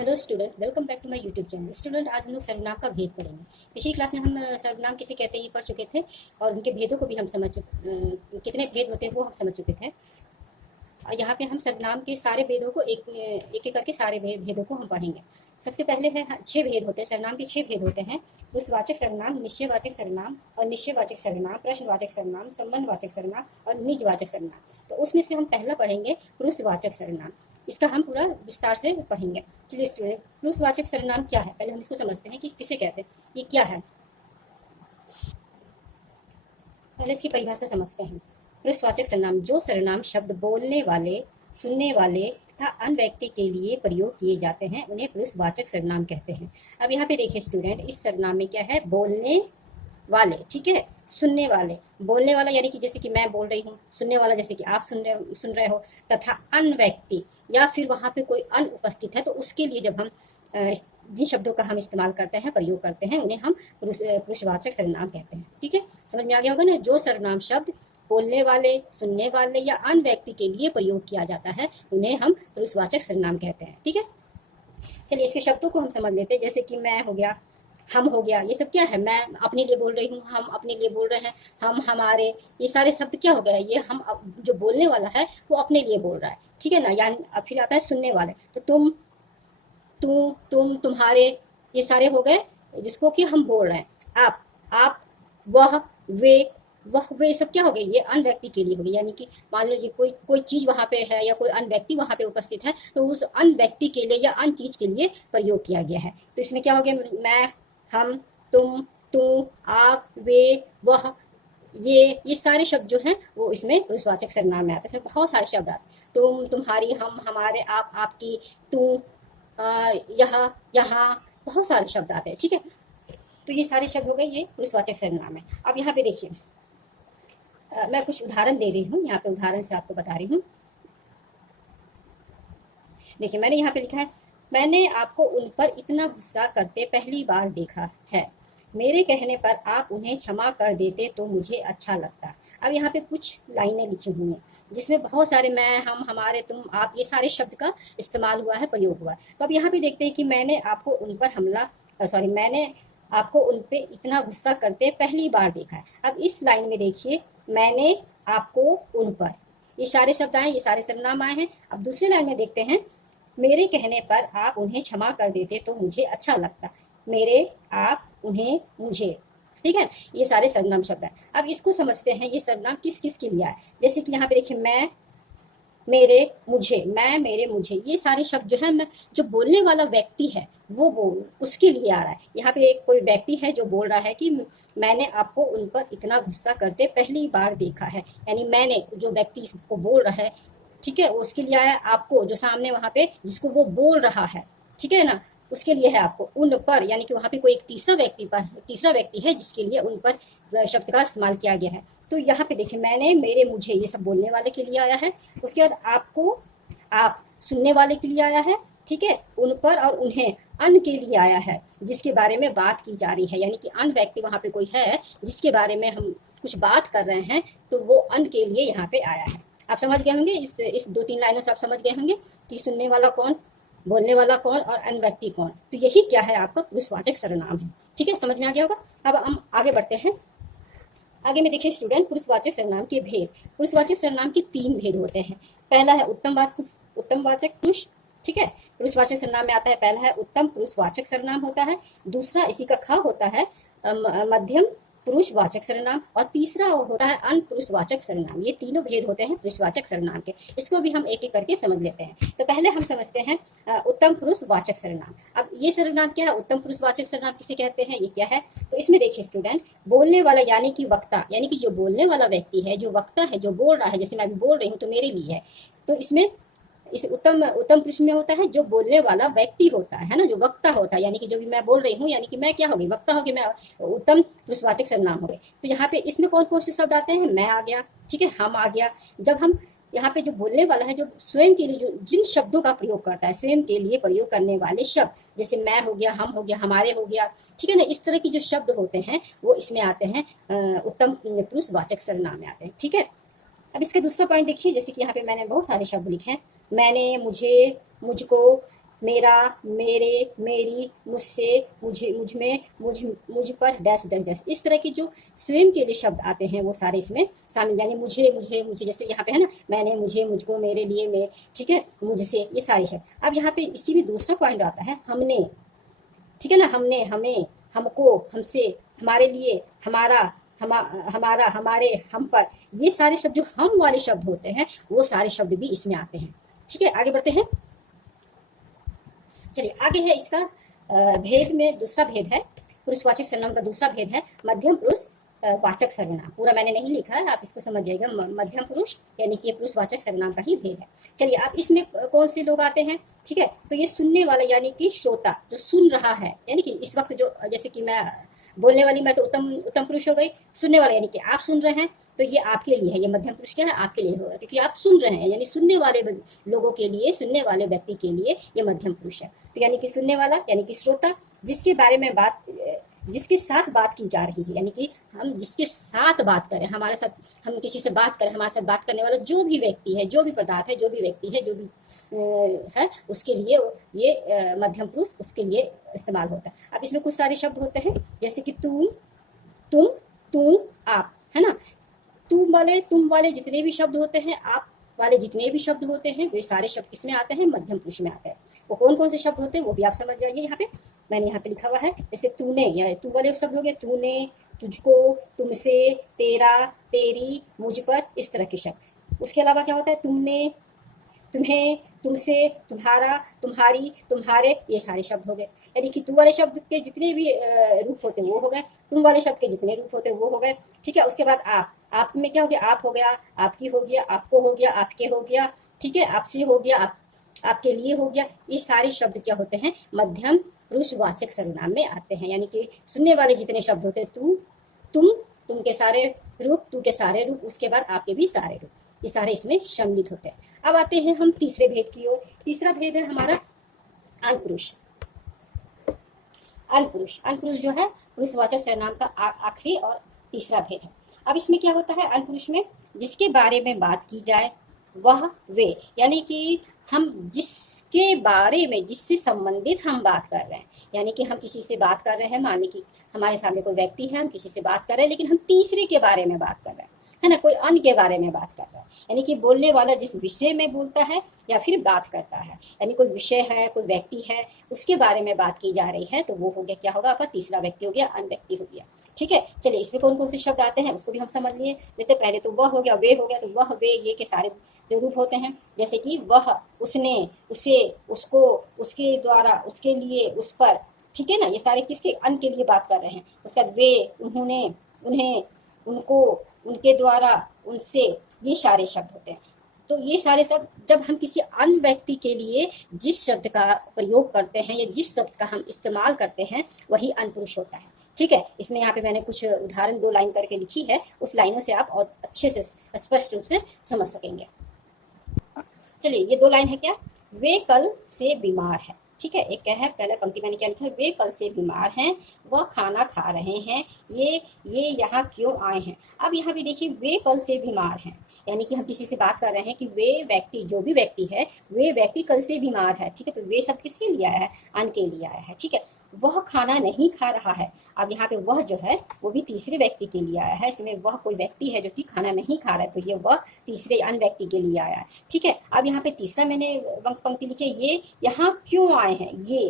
Hello student, welcome back to my YouTube channel. Student, आज हम लोग सर्वनाम का भेद पढ़ेंगे। पिछली क्लास में हम सर्वनाम किसे कहते हैं ये पढ़ चुके थे और उनके भेदों को भी हम कितने भेद होते हैं वो हम समझ चुके थे। और यहाँ पे हम सर्वनाम के सारे भेदों को एक एक करके सारे भेदों को हम पढ़ेंगे। सबसे पहले है 6 भेद होते हैं सर्वनाम के। 6 भेद होते हैं: पुरुषवाचक सर्वनाम, निश्चयवाचक सर्वनाम, अनिश्चयवाचक सर्वनाम, प्रश्नवाचक सर्वनाम, संबंधवाचक सर्वनाम और निजवाचक सर्वनाम। तो उसमें से हम पहला पढ़ेंगे पुरुषवाचक सर्वनाम। इसका हम पूरा विस्तार से पढ़ेंगे। चलिए स्टूडेंट, पुरुषवाचक सर्वनाम क्या है पहले हम इसको समझते हैं कि किसे कहते हैं, ये क्या है। पहले इसकी परिभाषा समझते हैं। पुरुषवाचक सर्वनाम जो सर्वनाम शब्द बोलने वाले, सुनने वाले तथा अन्य व्यक्ति के लिए प्रयोग किए जाते हैं उन्हें पुरुषवाचक सर्वनाम कहते हैं। अब यहाँ पे देखिए स्टूडेंट, इस सर्वनाम में क्या है, बोलने वाले, ठीक है, सुनने वाले। बोलने वाला यानी कि जैसे कि मैं बोल रही हूँ, सुनने वाला जैसे कि आप सुन रहे हो, तथा अन्य व्यक्ति या फिर वहाँ पे कोई अन्य उपस्थित है तो उसके लिए जब हम जिन शब्दों का हम इस्तेमाल करते हैं, प्रयोग करते हैं, उन्हें हम पुरुषवाचक सर्वनाम कहते हैं। ठीक है, समझ में आ गया होगा ना। जो सर्वनाम शब्द बोलने वाले, सुनने वाले या अन्य व्यक्ति के लिए प्रयोग किया जाता है उन्हें हम पुरुषवाचक सर्वनाम कहते हैं। ठीक है, चलिए इसके शब्दों को हम समझ लेते हैं। जैसे कि मैं हो गया, हम हो गया, ये सब क्या है, मैं अपने लिए बोल रही हूँ, हम अपने लिए बोल रहे हैं, हम, हमारे, ये सारे शब्द क्या हो गए हैं, ये हम जो बोलने वाला है वो अपने लिए बोल रहा है। ठीक है ना। यानी अब फिर आता है सुनने वाले, तो तुम, तुम, तुम्हारे, ये सारे हो गए जिसको कि हम बोल रहे हैं। आप, वह, वे सब क्या हो गए, ये अन्य व्यक्ति के लिए हो गई। यानी कि मान लीजिए कोई चीज वहां पे है या कोई अन्य व्यक्ति वहां पे उपस्थित है तो उस अन्य व्यक्ति के लिए या अन्य चीज के लिए प्रयोग किया गया है। तो इसमें क्या हो गया, मैं, हम, तुम, आप, वे, वह, ये सारे शब्द जो हैं वो इसमें पुरुषवाचक सर्वनाम में आते हैं। इसमें बहुत सारे शब्द आते हैं, तुम, तुम्हारी, हम, हमारे, आप, आपकी, तू, यहाँ, बहुत सारे शब्द आते हैं। ठीक है, तो ये सारे शब्द हो गए, ये पुरुषवाचक सर्वनाम है। अब यहाँ पे देखिए, मैं कुछ उदाहरण दे रही हूँ, यहाँ पे उदाहरण से आपको बता रही हूँ। देखिए मैंने यहाँ पे लिखा है, मैंने आपको उन पर इतना गुस्सा करते पहली बार देखा है। मेरे कहने पर आप उन्हें क्षमा कर देते तो मुझे अच्छा लगता। अब यहाँ पे कुछ लाइनें लिखी हुई हैं जिसमें बहुत सारे मैं, हम, हमारे, तुम, आप, ये सारे शब्द का इस्तेमाल हुआ है, प्रयोग हुआ है। तो अब यहाँ पे देखते हैं कि मैंने आपको उन पर मैंने आपको उन पे इतना गुस्सा करते पहली बार देखा है। अब इस लाइन में देखिए, मैंने आपको उन पर, ये सारे शब्द आए, ये सारे सर्वनाम आए हैं। अब दूसरी लाइन में देखते हैं, मेरे कहने पर आप उन्हें क्षमा कर देते तो मुझे अच्छा लगता। मेरे, आप, उन्हें, मुझे, ठीक है, ये सारे सर्वनाम शब्द हैं। अब इसको समझते हैं ये सर्वनाम किस किस के लिए आए। जैसे कि यहाँ पे देखिए, मैं, मेरे, मुझे, मैं, मेरे, मुझे, ये सारे शब्द जो है, मैं, जो बोलने वाला व्यक्ति है वो बोल उसके लिए आ रहा है। यहाँ पे एक कोई व्यक्ति है जो बोल रहा है कि मैंने आपको उन पर इतना गुस्सा करते पहली बार देखा है। यानी मैंने, जो व्यक्ति इसको बोल रहा है, ठीक है, उसके लिए आया। आपको, जो सामने वहां पे जिसको वो बोल रहा है, ठीक है ना, उसके लिए है आपको। उन पर, यानी कि वहां पे कोई एक तीसरा व्यक्ति है जिसके लिए उन पर शब्द का इस्तेमाल किया गया है। तो यहाँ पे देखिए, मैंने, मेरे, मुझे, ये सब बोलने वाले के लिए आया है। उसके बाद आपको, आप, सुनने वाले के लिए आया है। ठीक है, उन पर और उन्हें, अन्य के लिए आया है जिसके बारे में बात की जा रही है। यानी कि अन्य व्यक्ति वहां पे कोई है जिसके बारे में हम कुछ बात कर रहे हैं तो वो अन्य के लिए यहाँ पे आया है। आप समझ गए होंगे, इस 2-3 लाइनों से आप समझ गए होंगे कि सुनने वाला कौन, बोलने वाला कौन और अन्य व्यक्ति कौन। तो यही क्या है, आपका पुरुषवाचक सर्वनाम है। ठीक है, समझ में आ गया होगा। अब हम आगे बढ़ते हैं। आगे में देखिए स्टूडेंट, पुरुषवाचक सर्वनाम के भेद। पुरुषवाचक सर्वनाम के 3 भेद होते हैं। पहला है उत्तमवाचक पुरुष। ठीक है, पुरुषवाचक सर्वनाम में आता है, पहला है उत्तम पुरुषवाचक सर्वनाम होता है, दूसरा इसी का ख होता है मध्यम पुरुषवाचक सर्वनाम, और तीसरा होता है अन्य पुरुषवाचक सर्वनाम। ये तीनों भेद होते हैं पुरुषवाचक सर्वनाम के। इसको भी हम एक एक करके समझ लेते हैं। तो पहले हम समझते हैं उत्तम पुरुषवाचक सर्वनाम। अब ये सर्वनाम क्या है, उत्तम पुरुषवाचक सर्वनाम किसे कहते हैं, ये क्या है। तो इसमें देखिए स्टूडेंट, बोलने वाला यानी कि वक्ता, यानी कि जो बोलने वाला व्यक्ति है, जो वक्ता है, जो बोल रहा है, जैसे मैं अभी बोल रही हूँ तो मेरे लिए है। तो इसमें इस उत्तम पुरुष में होता है जो बोलने वाला व्यक्ति होता है ना, जो वक्ता होता है। यानी कि जो भी मैं बोल रही हूँ, यानी कि मैं क्या हो गई, वक्ता हो गई, मैं उत्तम पुरुषवाचक सर्वनाम हो गए। तो यहाँ पे इसमें कौन कौन से शब्द आते हैं, मैं आ गया, ठीक है, हम आ गया। जब हम यहाँ पे जो बोलने वाला है, जो स्वयं के लिए जो जिन शब्दों का प्रयोग करता है, स्वयं के लिए प्रयोग करने वाले शब्द, जैसे मैं हो गया, हम हो गया, हमारे हो गया, ठीक है ना, इस तरह की जो शब्द होते हैं वो इसमें आते हैं, उत्तम पुरुषवाचक सर्वनाम में आते हैं। ठीक है, अब इसका दूसरा पॉइंट देखिए, जैसे कि यहाँ पे मैंने बहुत सारे शब्द लिखे हैं, मैंने, मुझे, मुझको, मेरा, मेरे, मेरी, मुझसे, मुझे, मुझ में, मुझ पर, डैश डैश डैश, इस तरह के जो स्वयं के लिए शब्द आते हैं वो सारे इसमें शामिल, यानी मुझे, मुझे, मुझे, जैसे यहाँ पे है ना, मैंने, मुझे, मुझको, मेरे लिए, मैं, ठीक है, मुझसे, ये सारे शब्द। अब यहाँ पे इसी में दूसरा पॉइंट आता है हमने, ठीक है ना, हमने, हमें, हमको, हमसे, हमारे लिए, हमारा, हमारा, हमारे, हम पर, ये सारे शब्द जो हम वाले शब्द होते हैं वो सारे शब्द भी इसमें आते हैं। ठीक है, आगे बढ़ते हैं। चलिए आगे है इसका भेद में दूसरा भेद है, पुरुषवाचक सर्वनाम का दूसरा भेद है मध्यम पुरुष वाचक सर्वनाम। पूरा मैंने नहीं लिखा है, आप इसको समझ जाइएगा। मध्यम पुरुष यानी कि ये पुरुषवाचक सर्वनाम का ही भेद है। चलिए अब इसमें कौन से लोग आते हैं, ठीक है, तो ये सुनने वाला यानी कि श्रोता जो सुन रहा है, यानी कि इस वक्त जो, जैसे कि मैं बोलने वाली, मैं तो उत्तम पुरुष हो गई, सुनने वाला यानी कि आप सुन रहे हैं, तो ये आपके लिए है, ये मध्यम पुरुष क्या है, आपके लिए होगा, क्योंकि आप सुन रहे हैं, यानी सुनने वाले लोगों के लिए, सुनने वाले व्यक्ति के लिए ये मध्यम पुरुष है। तो यानी कि सुनने वाला यानी कि श्रोता, जिसके बारे में बात, जिसके साथ बात की जा रही है, यानी कि हम जिसके साथ बात करें, हमारे साथ, हम किसी से बात करें, हमारे साथ बात करने वाला जो भी व्यक्ति है, जो भी पदार्थ है, जो भी व्यक्ति है, जो भी है, उसके लिए ये मध्यम पुरुष उसके लिए इस्तेमाल होता है। अब इसमें कुछ सारे शब्द होते हैं, जैसे कि तुम, तू, आप, है ना, तुम वाले जितने भी शब्द होते हैं, आप वाले जितने भी शब्द होते हैं, वे सारे शब्द किसमें आते हैं, मध्यम पुरुष में आते हैं। वो कौन कौन से शब्द होते हैं वो भी आप समझ जाइए। यहाँ पे मैंने यहाँ पे लिखा हुआ है, जैसे तूने, या तू वाले शब्द हो गए, तूने, तुझको, तुमसे, तेरा, तेरी, मुझ पर, इस तरह के शब्द। उसके अलावा क्या होता है, तुमने, तुम्हें, तुमसे, तुम्हारा, तुम्हारी, तुम्हारे, ये सारे शब्द हो गए। यानी कि तू वाले शब्द के जितने भी रूप होते हैं वो हो गए, तुम वाले शब्द के जितने रूप होते हैं वो हो गए। ठीक है, उसके बाद आप में क्या हो गया, आप हो गया, आपकी हो गया, आपको हो गया, आपके हो गया, ठीक है, आपसे हो गया, आपके लिए हो गया। ये सारे शब्द क्या होते हैं, मध्यम पुरुषवाचक सर्वनाम में आते हैं। यानी कि सुनने वाले जितने शब्द होते हैं, तू, तुम के सारे रूप, तू के सारे रूप, उसके बाद आपके भी सारे रूप, ये सारे इसमें सम्मिलित होते हैं। अब आते हैं हम तीसरे भेद की ओर। तीसरा भेद है हमारा अनपुरुष। अनपुरुष जो है पुरुषवाचक सर्वनाम का आखिरी और तीसरा भेद है। अब इसमें क्या होता है, अनपुरुष में जिसके बारे में बात की जाए वह, वे, यानी कि हम जिसके बारे में, जिससे संबंधित हम बात कर रहे हैं, यानी कि हम किसी से बात कर रहे हैं, मानिए कि हमारे सामने कोई व्यक्ति है, हम किसी से बात कर रहे हैं, लेकिन हम तीसरे के बारे में बात कर रहे हैं, है ना, कोई अन्य के बारे में बात कर रहा है। यानी कि बोलने वाला जिस विषय में बोलता है या फिर बात करता है, यानी कोई विषय है, कोई व्यक्ति है, उसके बारे में बात की जा रही है, तो वो हो गया, क्या होगा आपका, तीसरा व्यक्ति हो गया, अन्य व्यक्ति हो गया। ठीक है, चलिए इसमें कौन कौन से शब्द आते हैं उसको भी हम समझ लिए लेते। पहले तो वह हो गया, वे हो गया, तो वह, वे, ये के सारे जो रूप होते हैं, जैसे कि वह, उसने, उसे, उसको, उसके द्वारा, उसके लिए, उस पर, ठीक है ना, ये सारे किसके, अन्य के लिए बात कर रहे हैं। उसका वे, उन्होंने, उन्हें, उनको, उनके द्वारा, उनसे, ये सारे शब्द होते हैं। तो ये सारे शब्द जब हम किसी अन्य व्यक्ति के लिए जिस शब्द का प्रयोग करते हैं या जिस शब्द का हम इस्तेमाल करते हैं वही अनपुरुष होता है। ठीक है, इसमें यहाँ पे मैंने कुछ उदाहरण 2 लाइन करके लिखी है, उस लाइनों से आप और अच्छे से स्पष्ट रूप से समझ सकेंगे। चलिए ये 2 लाइन है क्या, वे कल से बीमार है। ठीक है, एक क्या है, पहले पंक्ति मैंने क्या लिखा है, वे कल से बीमार हैं, वह खाना खा रहे हैं, ये यहाँ क्यों आए हैं। अब यहाँ भी देखिए, वे कल से बीमार हैं, यानी कि हम किसी से बात कर रहे हैं कि वे व्यक्ति, जो भी व्यक्ति है, वे व्यक्ति कल से बीमार है। ठीक है, तो वे शब्द किसके लिए आया है, अन्य के लिए आया है। ठीक है, वह खाना नहीं खा रहा है। अब यहाँ पे वह जो है वो भी तीसरे व्यक्ति के लिए आया है, इसमें वह कोई व्यक्ति है जो कि खाना नहीं खा रहा है, तो ये वह तीसरे अन्य व्यक्ति के लिए आया है। ठीक है, अब यहाँ पे तीसरा मैंने पंक्ति लिखी है, ये यहाँ क्यों आए हैं, ये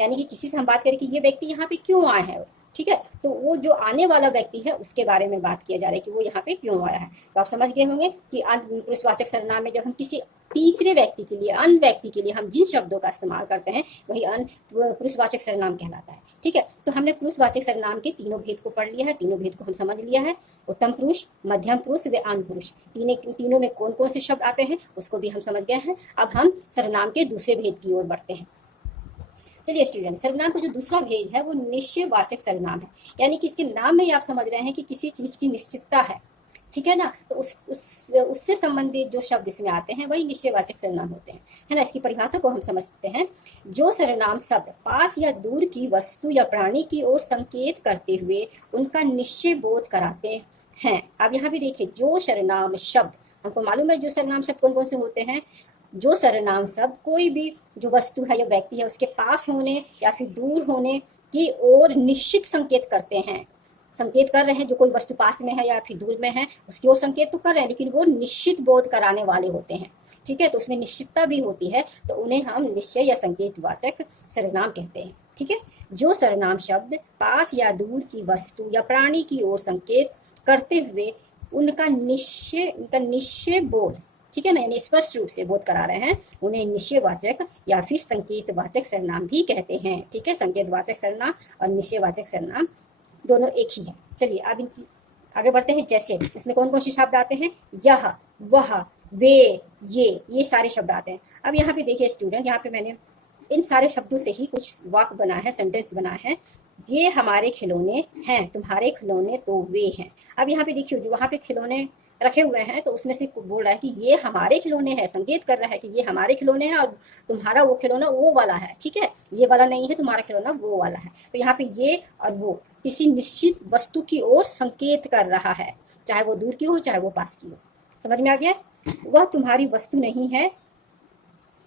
यानी कि किसी से हम बात करें कि ये व्यक्ति यहाँ पे क्यों आए हैं। ठीक है, तो वो जो आने वाला व्यक्ति है उसके बारे में बात किया जा रहा है कि वो यहाँ पे क्यों आया है। तो आप समझ गए होंगे कि पुरुषवाचक सर्वनाम में जब हम किसी तीसरे व्यक्ति के लिए, अन्य व्यक्ति के लिए हम जिन शब्दों का इस्तेमाल करते हैं वही अन्य पुरुषवाचक सर्वनाम कहलाता है। ठीक है, तो हमने पुरुषवाचक सर्वनाम के तीनों भेद को पढ़ लिया है, तीनों भेद को हम समझ लिया है, उत्तम पुरुष, मध्यम पुरुष व अन्य पुरुष, तीनों में कौन कौन से शब्द आते हैं उसको भी हम समझ गए हैं। अब हम सर्वनाम के दूसरे भेद की ओर बढ़ते हैं। चलिए स्टूडेंट, सर्वनाम का जो दूसरा भेद है वो निश्चयवाचक सर्वनाम है, यानी कि इसके नाम में ही आप समझ रहे हैं कि किसी चीज की निश्चितता है। ठीक है ना, तो उससे संबंधित जो शब्द इसमें आते हैं वही निश्चयवाचक सर्वनाम होते हैं, है ना। इसकी परिभाषा को हम समझते हैं, जो सर्वनाम शब्द पास या दूर की वस्तु या प्राणी की ओर संकेत करते हुए उनका निश्चय बोध कराते हैं। अब यहाँ भी देखिए, जो सर्वनाम शब्द, हमको मालूम है जो सर्वनाम शब्द कौन कौन से होते हैं, जो सर्वनाम शब्द कोई भी जो वस्तु है या व्यक्ति है उसके पास होने या फिर दूर होने की ओर निश्चित संकेत करते हैं। संकेत कर रहे हैं, जो कोई वस्तु पास में है या फिर दूर में है उसकी ओर संकेत तो कर रहे हैं, लेकिन वो निश्चित बोध कराने वाले होते हैं। ठीक है, तो उसमें निश्चितता भी होती है, तो उन्हें हम निश्चय या संकेतवाचक सर्वनाम कहते हैं। ठीक है, जो सर्वनाम शब्द पास या दूर की वस्तु या प्राणी की ओर संकेत करते हुए उनका निश्चय बोध, ठीक है ना, यानी स्पष्ट रूप से बोध करा रहे हैं, उन्हें निश्चयवाचक या फिर संकेतवाचक सर्वनाम भी कहते हैं। ठीक है, संकेतवाचक सर्वनाम और निश्चयवाचक सर्वनाम दोनों एक ही है। चलिए अब इनकी आगे बढ़ते हैं। जैसे इसमें कौन कौन से शब्द आते हैं, यह, वह, वे, ये सारे शब्द आते हैं। अब यहाँ पे देखिए स्टूडेंट, यहाँ पे मैंने इन सारे शब्दों से ही कुछ वाक्य बना है, सेंटेंस बना है। ये हमारे खिलौने हैं, तुम्हारे खिलौने तो वे हैं। अब यहाँ पे देखिए जो वहाँ पे खिलौने रखे हुए हैं तो उसमें से बोल रहा है कि ये हमारे खिलौने हैं, संकेत कर रहा है कि ये हमारे खिलौने हैं और तुम्हारा वो खिलौना वो वाला है। ठीक है, ये वाला नहीं है, तुम्हारा खिलौना वो वाला है। तो यहाँ पे ये और वो किसी निश्चित वस्तु की ओर संकेत कर रहा है, चाहे वो दूर की हो चाहे वो पास की हो। समझ में आ गया? वह तुम्हारी वस्तु नहीं है,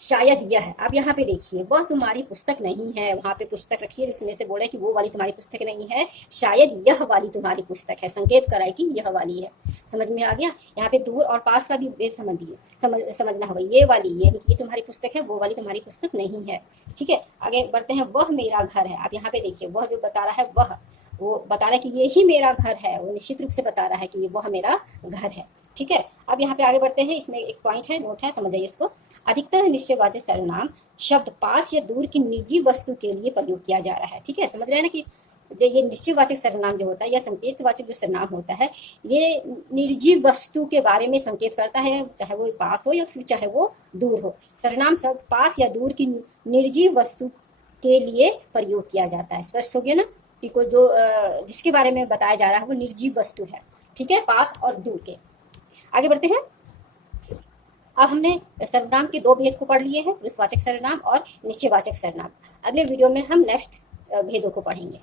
शायद यह है। अब यहाँ पे देखिए, वह तुम्हारी पुस्तक नहीं है, वहाँ पे पुस्तक रखी है, इसमें से बोला है कि वो वाली तुम्हारी पुस्तक नहीं है, शायद यह वाली तुम्हारी पुस्तक है, संकेत कराए कि यह वाली है। समझ में आ गया? यहाँ पे दूर और पास का भी भेद समझना होगा। ये वाली ये तुम्हारी पुस्तक है, वो वाली तुम्हारी पुस्तक नहीं है। ठीक है, आगे बढ़ते हैं। वह मेरा घर है। आप यहाँ पे देखिए, वह जो बता रहा है, वो बता रहा है कि ये ही मेरा घर है, वो निश्चित रूप से बता रहा है कि वह मेरा घर है। ठीक है, अब यहाँ पे आगे बढ़ते हैं। इसमें एक पॉइंट है, नोट है, समझ जाइए इसको। अधिकतर निश्चयवाचक सर्वनाम शब्द पास या दूर की निर्जीव वस्तु के लिए प्रयोग किया जा रहा है। ठीक है, समझ रहे हैं ना कि जो ये निश्चयवाचक सर्वनाम जो होता है या संकेतवाचक जो सर्वनाम होता है, ये निर्जीव वस्तु के बारे में संकेत करता है, चाहे वो पास हो या फिर चाहे वो दूर हो। सर्वनाम शब्द पास या दूर की निर्जीव वस्तु के लिए प्रयोग किया जाता है। स्पष्ट हो गया ना कि कोई जो जिसके बारे में बताया जा रहा है वो निर्जीव वस्तु है। ठीक है, पास और दूर के। आगे बढ़ते हैं। अब हमने सर्वनाम के दो भेद को पढ़ लिए हैं, पुरुषवाचक सर्वनाम और निश्चयवाचक सर्वनाम। अगले वीडियो में हम नेक्स्ट भेदों को पढ़ेंगे।